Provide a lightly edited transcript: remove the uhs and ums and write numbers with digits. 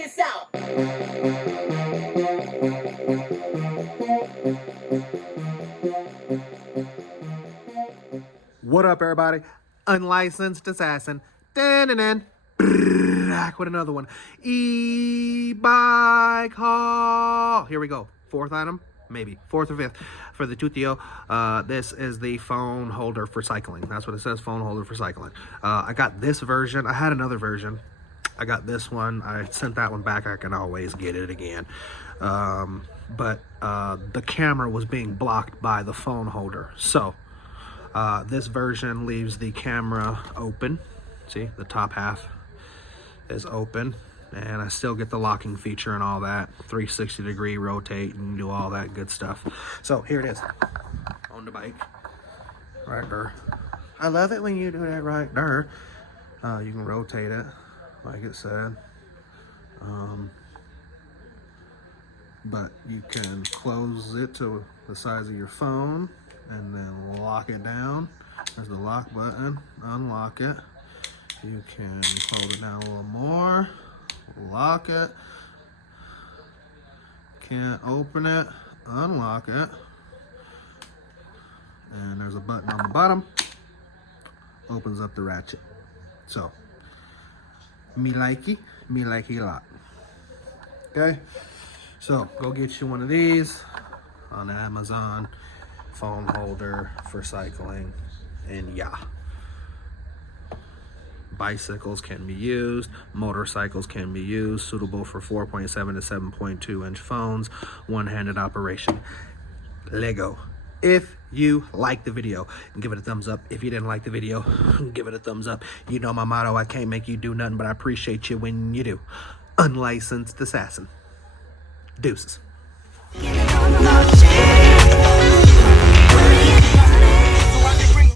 this out. What up, everybody? Unlicensed assassin. Dan back with another one. E-bike haul. Here we go. Fourth item, maybe fourth or fifth for the TUTTIO. This is the phone holder for cycling. That's what it says, phone holder for cycling. I got this version. I had another version. I got this one. I sent that one back. I can always get it again. But the camera was being blocked by the phone holder. So this version leaves the camera open. See, the top half is open, and I still get the locking feature and all that, 360-degree rotate and do all that good stuff. So here it is on the bike, right there. I love it when you do that right there. You can rotate it, like it said. But you can close it to the size of your phone and then lock it down. There's the lock button. Unlock it. You can hold it down a little more. Lock it. Can't open it. Unlock it. And there's a button on the bottom. Opens up the ratchet. So, me likey a lot. Okay? So, go get you one of these on Amazon. Phone holder for cycling, and yeah, bicycles can be used, motorcycles can be used, suitable for 4.7 to 7.2 inch phones, one-handed operation. Lego. If you like the video, give it a thumbs up. If you didn't like the video, give it a thumbs up. You know my motto, I can't make you do nothing, but I appreciate you when you do. Unlicensed assassin. Deuces.